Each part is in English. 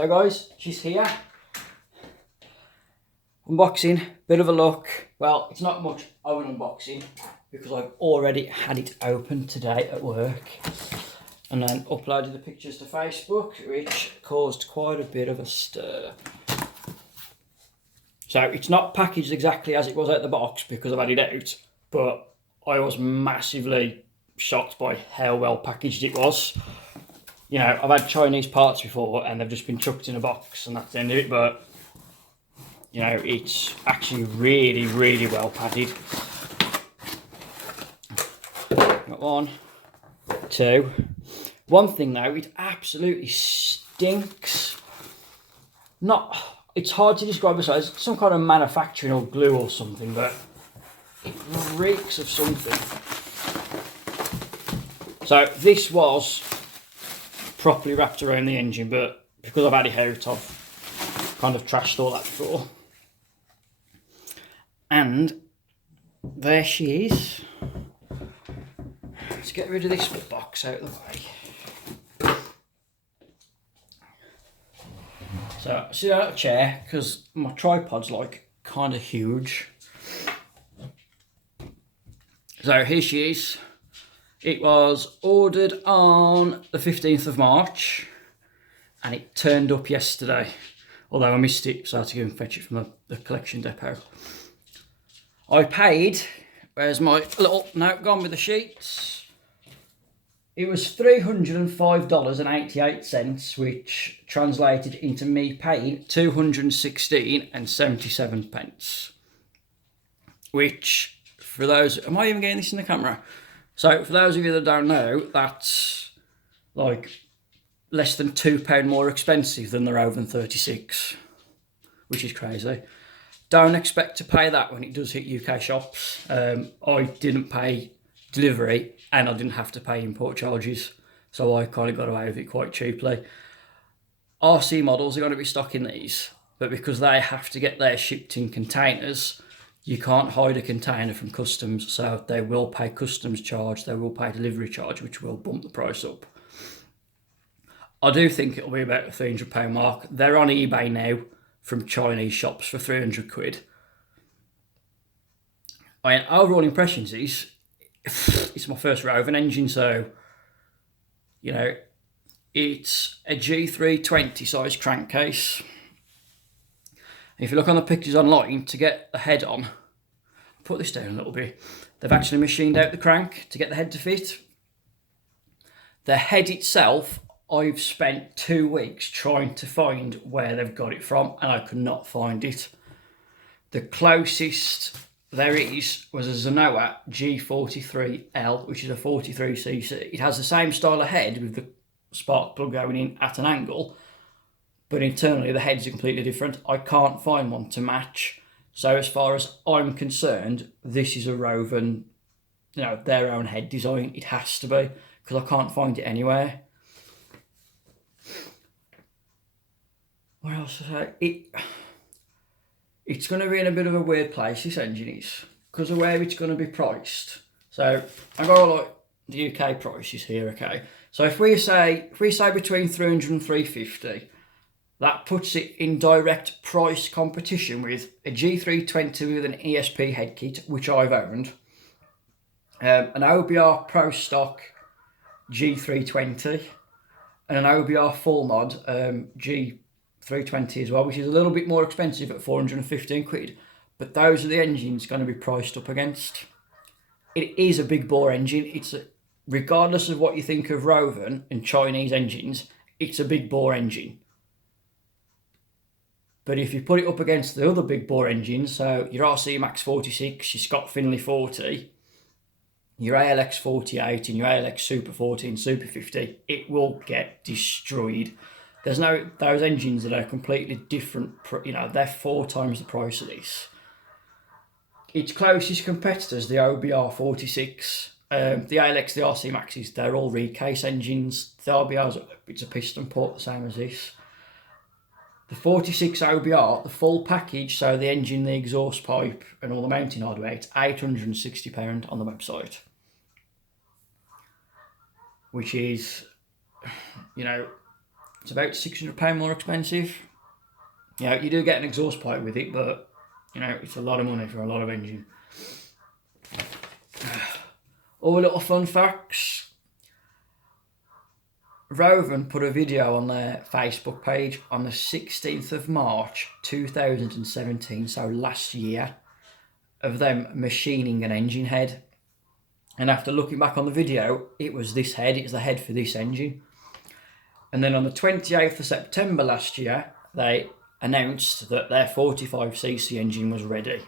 So guys, she's here. Unboxing, bit of a look. Well, it's not much of an unboxing because I've already had it open today at work and then uploaded the pictures to Facebook, which caused quite a bit of a stir. So it's not packaged exactly as it was out the box because I've had it out, but I was massively shocked by how well packaged it was. You know, I've had Chinese parts before and they've just been chucked in a box and that's the end of it, but you know, it's actually really, really well padded. Got 1, 2. One thing though, it absolutely stinks. It's hard to describe the size. It's some kind of manufacturing or glue or something, but it reeks of something. So this was properly wrapped around the engine, but because I've had it out, I've kind of trashed all that before. And there she is. Let's get rid of this box out of the way. So I sit down at a chair because my tripod's like kind of huge. So here she is. It was ordered on the 15th of March and it turned up yesterday. Although I missed it, so I had to go and fetch it from the collection depot. I paid, where's my little note gone with the sheets? It was $305.88, which translated into me paying $216.77. Which, for those, am I even getting this in the camera? So, for those of you that don't know, that's like less than £2 more expensive than the Rovan 36, which is crazy. Don't expect to pay that when it does hit UK shops. I didn't pay delivery and I didn't have to pay import charges, so I kind of got away with it quite cheaply. RC models are going to be stocking these, but because they have to get their shipped in containers, you can't hide a container from customs, so they will pay customs charge, they will pay delivery charge, which will bump the price up. I do think it'll be about the £300 mark. They're on eBay now from Chinese shops for 300 quid. I mean, overall impressions is, it's my first Rovan engine, so, you know, it's a G320 size crankcase. If you look on the pictures online, to get the head on, put this down a little bit, they've actually machined out the crank to get the head to fit. The head itself, I've spent 2 weeks trying to find where they've got it from and I could not find it. The closest there is was a Zenoa G43L, which is a 43cc. It has the same style of head with the spark plug going in at an angle, but internally the heads are completely different. I can't find one to match. So as far as I'm concerned, this is a Rovan, you know, their own head design. It has to be, because I can't find it anywhere. What else to say? It's going to be in a bit of a weird place, this engine is, because of where it's going to be priced. So I got like the UK prices here, okay? So if we say between 300 and 350, that puts it in direct price competition with a G320 with an ESP head kit, which I've owned, an OBR Pro Stock G320, and an OBR Full Mod G320 as well, which is a little bit more expensive at 415 quid. But those are the engines going to be priced up against. It is a big bore engine. Regardless of what you think of Rovan and Chinese engines, it's a big bore engine. But if you put it up against the other big bore engines, so your RC Max 46, your Scott Finley 40, your ALX 48 and your ALX Super 40 and Super 50, it will get destroyed. Those engines that are completely different, you know, they're 4 times the price of this. Its closest competitors, the OBR 46, the ALX, the RC Maxes, they're all recase engines. The RBR's, it's a piston port, the same as this. The 46 OBR, the full package, so the engine, the exhaust pipe and all the mounting hardware, it's £860 on the website. Which is, you know, It's about £600 more expensive. You know, you do get an exhaust pipe with it, but you know, it's a lot of money for a lot of engine. All little fun facts. Rovan put a video on their Facebook page on the 16th of March 2017, so last year, of them machining an engine head. And after looking back on the video, it was this head, it's the head for this engine. And then on the 28th of September last year, they announced that their 45cc engine was ready.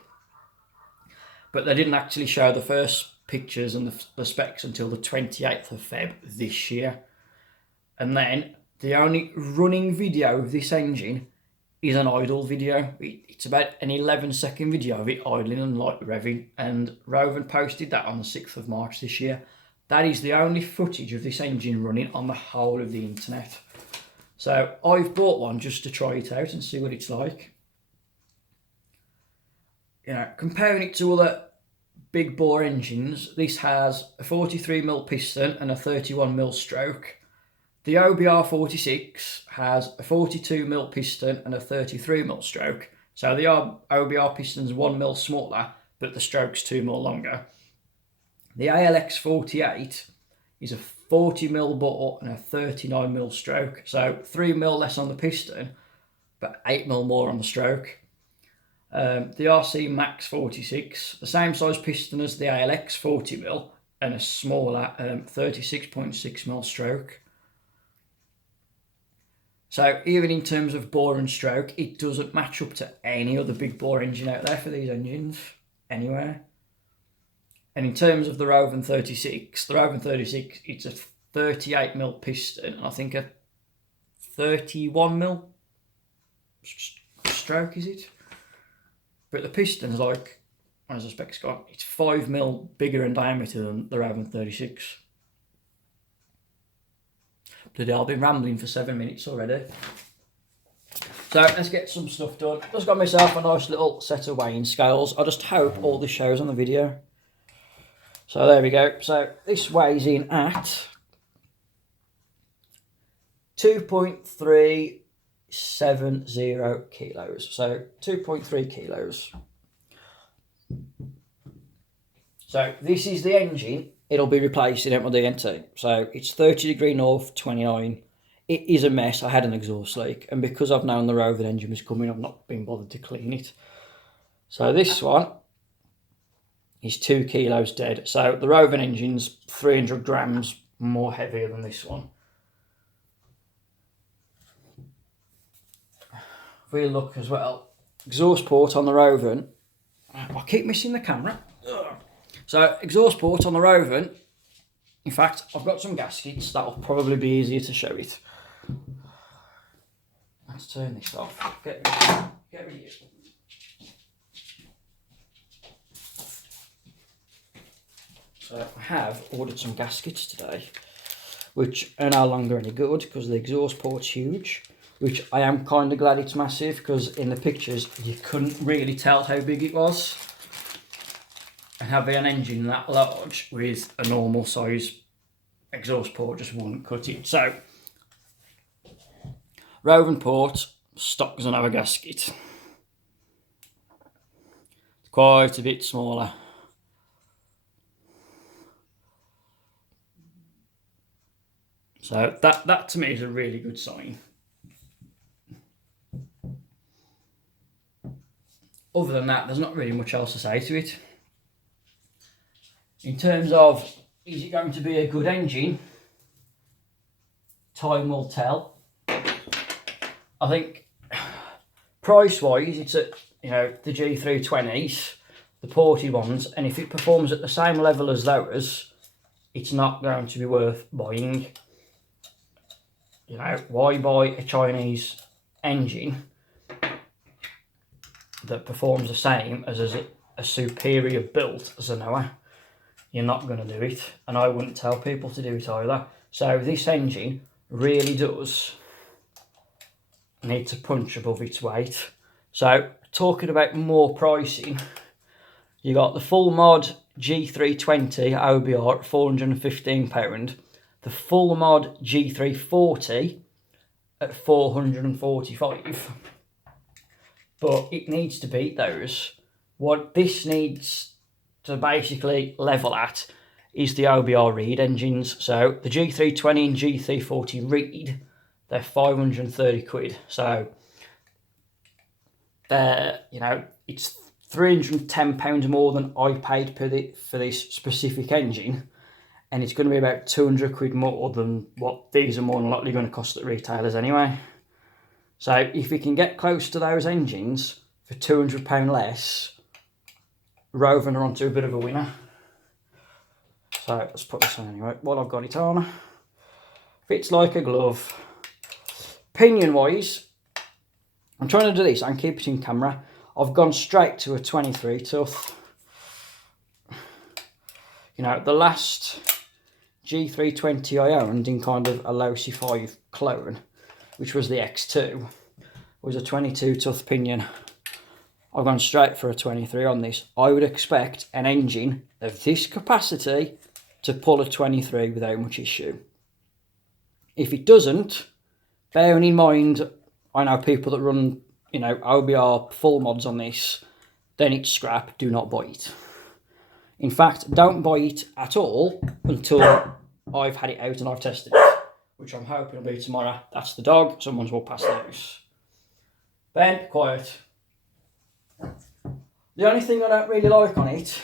But they didn't actually show the first pictures and the specs until the 28th of Feb this year. And then the only running video of this engine is an idle video. It's about an 11-second video of it idling and light revving, and Rovan posted that on the 6th of March this year. That is the only footage of this engine running on the whole of the internet. So I've bought one just to try it out and see what it's like. You know, comparing it to other big bore engines, this has a 43mm piston and a 31mm stroke. The OBR 46 has a 42mm piston and a 33mm stroke. So the OBR piston's 1mm smaller, but the stroke's 2mm longer. The ALX 48 is a 40mm bore and a 39mm stroke. So 3mm less on the piston, but 8mm more on the stroke. The RC Max 46, the same size piston as the ALX 40mm and a smaller 36.6mm stroke. So even in terms of bore and stroke, it doesn't match up to any other big bore engine out there for these engines, anywhere. And in terms of the Rovan 36, it's a 38mm piston and I think a 31mm stroke, is it? But the piston's like, as the specs got, it's 5mm bigger in diameter than the Rovan 36. Bloody hell, I've been rambling for 7 minutes already. So let's get some stuff done. Just got myself a nice little set of weighing scales. I just hope all this shows on the video. So there we go. So this weighs in at 2.370 kilos. So 2.3 kilos. So this is the engine it'll be replaced in my DNT. So it's 30 degree north, 29. It is a mess. I had an exhaust leak, and because I've known the Rovan engine was coming, I've not been bothered to clean it. So this one is 2 kilos dead. So the Rovan engine's 300 grams more heavier than this one. If we look as well, exhaust port on the Rovan, I keep missing the camera. So exhaust port on the Rovan, in fact, I've got some gaskets, that'll probably be easier to show it. Let's turn this off. Get rid of it. So I have ordered some gaskets today, which are no longer any good because the exhaust port's huge, which I am kind of glad it's massive because in the pictures you couldn't really tell how big it was. And having an engine that large with a normal size exhaust port just wouldn't cut it. So, Rovan port, stock as another gasket. It's quite a bit smaller. So that to me is a really good sign. Other than that, there's not really much else to say to it. In terms of, is it going to be a good engine? Time will tell. I think price-wise, it's at, you know, the G320s, the ported ones, and if it performs at the same level as those, it's not going to be worth buying. You know, why buy a Chinese engine that performs the same as a superior built as a Noah? You're not going to do it, and I wouldn't tell people to do it either. So this engine really does need to punch above its weight. So talking about more pricing, you got the full mod G320 OBR at £415, the full mod G340 at 445, but it needs to beat those. What this needs to basically level at is the OBR Reed engines. So the G320 and G340 Reed, they're 530 quid. So they're, you know, it's £310 more than I paid for this specific engine, and it's going to be about 200 quid more than what these are more than likely going to cost at retailers anyway. So if we can get close to those engines for £200 less, Rovan are onto a bit of a winner. So let's put this on anyway. While I've got it on, fits like a glove. Pinion wise, I'm trying to do this and keep it in camera. I've gone straight to a 23 tooth. You know, the last G320 I owned in kind of a low C5 clone, which was the X2, was a 22 tooth pinion. I've gone straight for a 23 on this. I would expect an engine of this capacity to pull a 23 without much issue. If it doesn't, bearing in mind, I know people that run, you know, OBR full mods on this, then it's scrap, do not buy it. In fact, don't buy it at all until I've had it out and I've tested it, which I'm hoping will be tomorrow. That's the dog, someone's walked past the house. Ben, quiet. The only thing I don't really like on it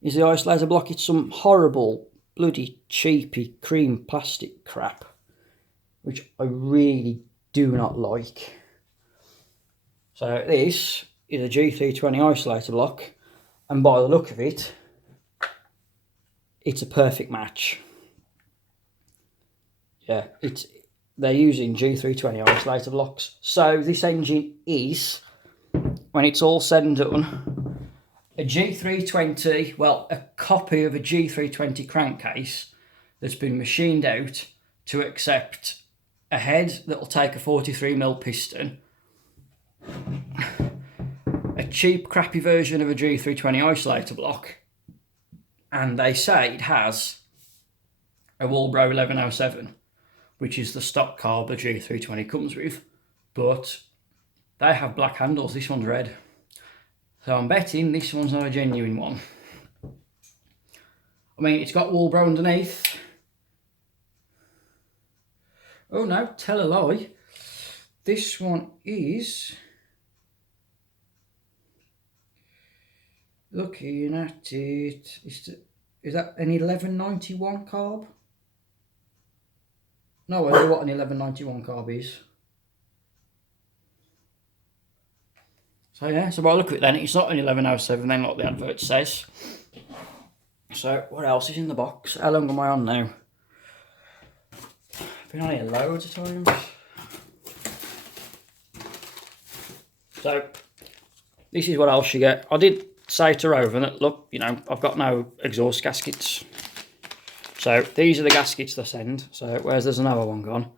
is the isolator block. It's some horrible, bloody cheapy cream plastic crap, which I really do not like. So this is a G320 isolator block, and by the look of it, it's a perfect match. Yeah, they're using G320 isolator blocks. So this engine is, when it's all said and done, a G320, well, a copy of a G320 crankcase that's been machined out to accept a head that'll take a 43mm piston, a cheap, crappy version of a G320 isolator block, and they say it has a Walbro 1107, which is the stock carb the G320 comes with, but they have black handles. This one's red. So I'm betting this one's not a genuine one. I mean, it's got Walbro underneath. Oh no, tell a lie. This one is, looking at it, is that an 1191 carb? No idea what an 1191 carb is. So yeah, so by the look of it then, it's not an 1107 then like the advert says. So what else is in the box? How long am I on now? I've been on here loads of times. So this is what else you get. I did say to Rovan that, look, you know, I've got no exhaust gaskets. So these are the gaskets they send. So where's there's another one gone?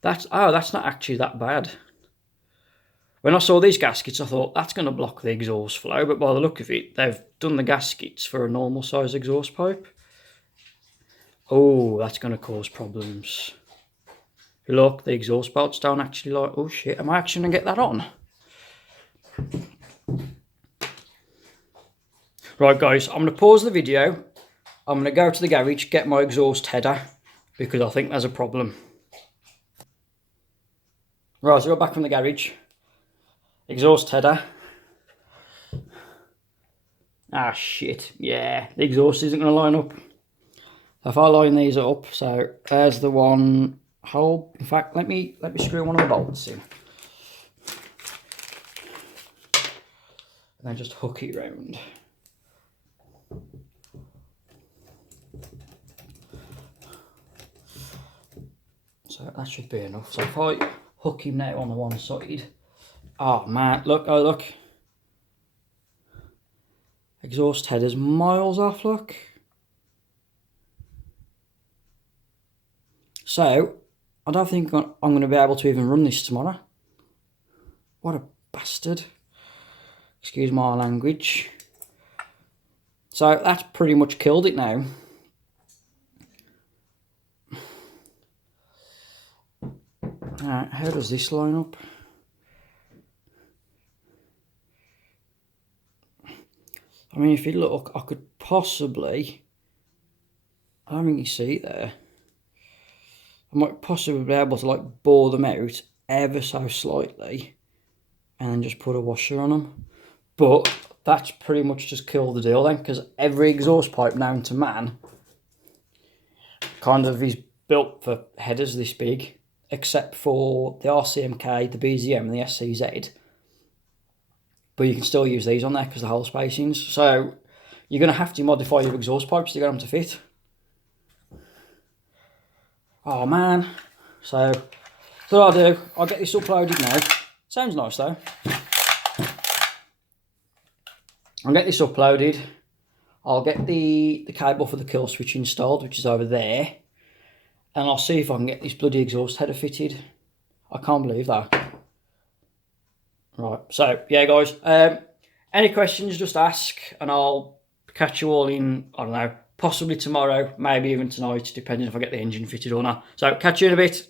That's not actually that bad. When I saw these gaskets, I thought that's going to block the exhaust flow, but by the look of it, they've done the gaskets for a normal size exhaust pipe. Oh, that's going to cause problems. Look, the exhaust bolts don't actually like... Oh shit, am I actually going to get that on? Right guys, I'm going to pause the video. I'm going to go to the garage, get my exhaust header, because I think there's a problem. Right, so I got back from the garage. Exhaust header. Ah shit, yeah, the exhaust isn't going to line up. If I line these up, so there's the one hole. In fact, let me screw one of the bolts in. And then just hook it round. So that should be enough. So if I hook him now on the one side. Oh man, look, oh look. Exhaust header's miles off, look. So, I don't think I'm going to be able to even run this tomorrow. What a bastard. Excuse my language. So, that's pretty much killed it now. Alright, how does this line up? I mean, if you look, I could possibly, I don't think you see it there. I might possibly be able to like bore them out ever so slightly and then just put a washer on them. But that's pretty much just killed the deal then, because every exhaust pipe known to man kind of is built for headers this big, except for the RCMK, the BZM and the SCZ. But you can still use these on there because of the hole spacings. So you're going to have to modify your exhaust pipes to get them to fit. Oh man. So what I'll do, I'll get this uploaded now. Sounds nice though. I'll get this uploaded. I'll get the cable for the kill switch installed, which is over there. And I'll see if I can get this bloody exhaust header fitted. I can't believe that. Right, so yeah guys, any questions just ask and I'll catch you all in, I don't know, possibly tomorrow, maybe even tonight, depending if I get the engine fitted or not. So catch you in a bit.